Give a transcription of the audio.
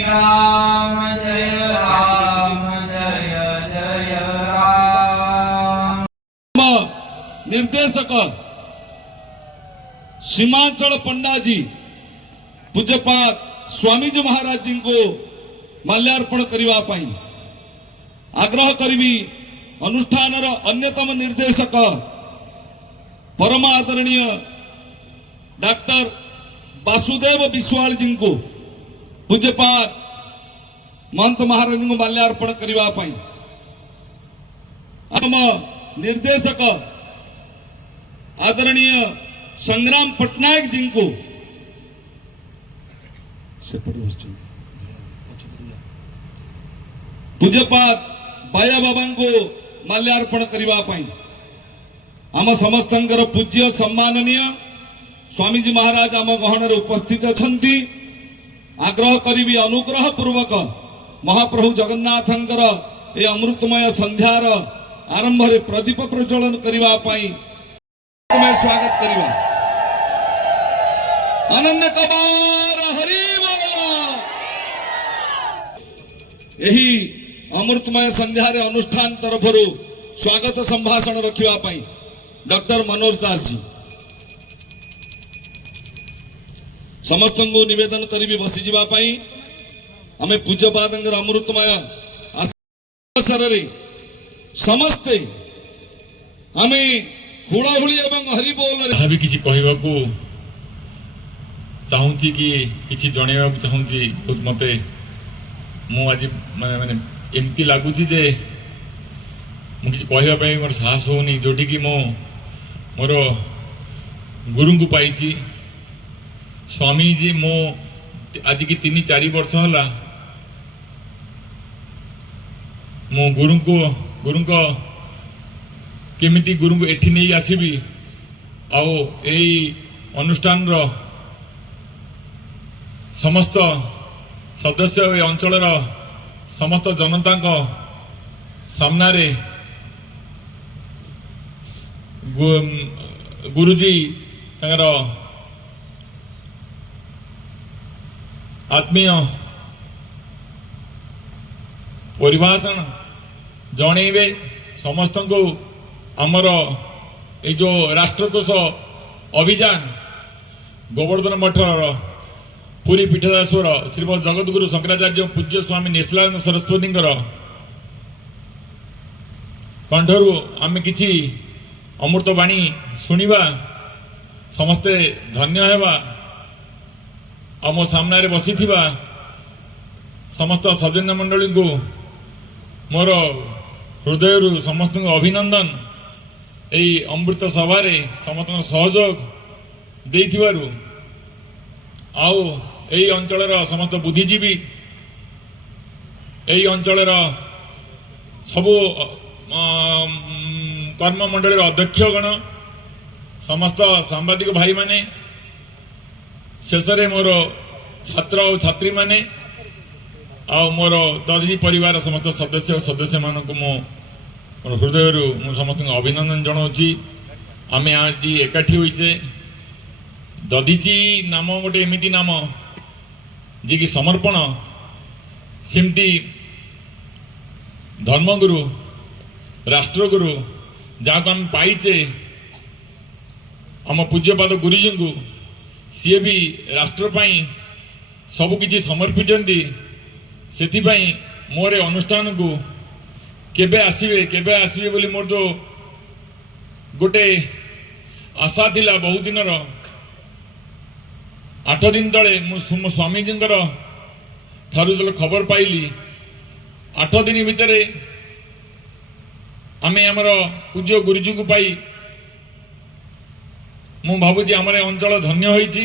राम जय जय राम। निर्देशक सीमांचल पंडाजी पूज्यपाद स्वामीजी महाराज जी को माल्यार्पण करने आग्रह करी अनुष्ठान अन्यतम निर्देशक परम आदरणीय डॉक्टर वासुदेव विश्वाल जी को पूज्यपाद महंत महाराज जी को माल्यार्पण करने आम निर्देशक आदरणीय संग्राम पटनायक जी को पूज्यपाद बाया बाबा को माल्यार्पण करने आम समस्त पूज्य सम्माननीय स्वामीजी महाराज आम गहन उपस्थित अच्छा आग्रह करी अनुग्रह पूर्वक महाप्रभु जगन्नाथंकर ये अमृतमय संध्यार आरंभ प्रदीप प्रज्वलन करने स्वागत करवा आनंद कबार हरि बोल। यही अमृतमय संध्यार अनुष्ठान तरफ स्वागत संभाषण रखा डॉक्टर मनोज दास जी समस्त को निवेदन करी बसी जावाई आम पूज्यपाद अमृतमय अवसर समस्ते आम हुड़ाहुड़ी एवं हरि बोल भी किसी कहवा को चाहूँगी कि किसी जनवा चाहूँगी मत मुझे माने एमती लगुच मुझे कहवाई मोर साहस होनी जोटी कि मोर गुरु को पाई स्वामीजी मो आज की 3-4 वर्ष है मो गुरु को केमिति गुरु को एठी नहीं आसबि आओ यही अनुष्ठान समस्त सदस्य अंचल समस्त जनता को सामना रे गुरुजी तांकर आत्मीय परिभाषण जणेबे समस्त को आमर ये जो राष्ट्रकोश अभियान गोवर्धन मठर पुरी पीठदाश्वर श्रीमद जगतगुरु शंकराचार्य पूज्य स्वामी निश्चलानंद सरस्वती कंठर आम कि अमृतवाणी शुणा समस्ते धन्य हेबा आम सामने बसी समस्त सौजन्य मंडली को मोर हृदय समस्त अभिनंदन यही अमृत सभा समस्त सहयोग दे आउ यही अंचल समस्त बुद्धिजीवी यही अंचल सबू कर्ममंडल अध्यक्षगण समस्त सांबादिक भाई माने शेष मोर छात्र और छात्री माने आ मोर दधी परिवार समस्त सदस्य मानक मो हृदय समस्त अभिनंदन जनाऊँगी आम आज एकाठी होइचे दधीची नाम गोटे एमती नाम जी कि समर्पण सेमती धर्मगुरु राष्ट्रगुरु जहाँ को आम पाइचे आम पूज्यपाद गुरुजी को सी भी राष्ट्रपाई सबकि समर्पित से मोर अनुष्ठान को केबे आसबे बोली मोर जो गोटे आशा थिला बहुत दिन 8 दिन तले स्वामीजी थारू जो खबर पाइली 8 दिन भितर आम आमर पूज्य गुरुजी को पाई मु भावुची आम अंचल धन्य होइची।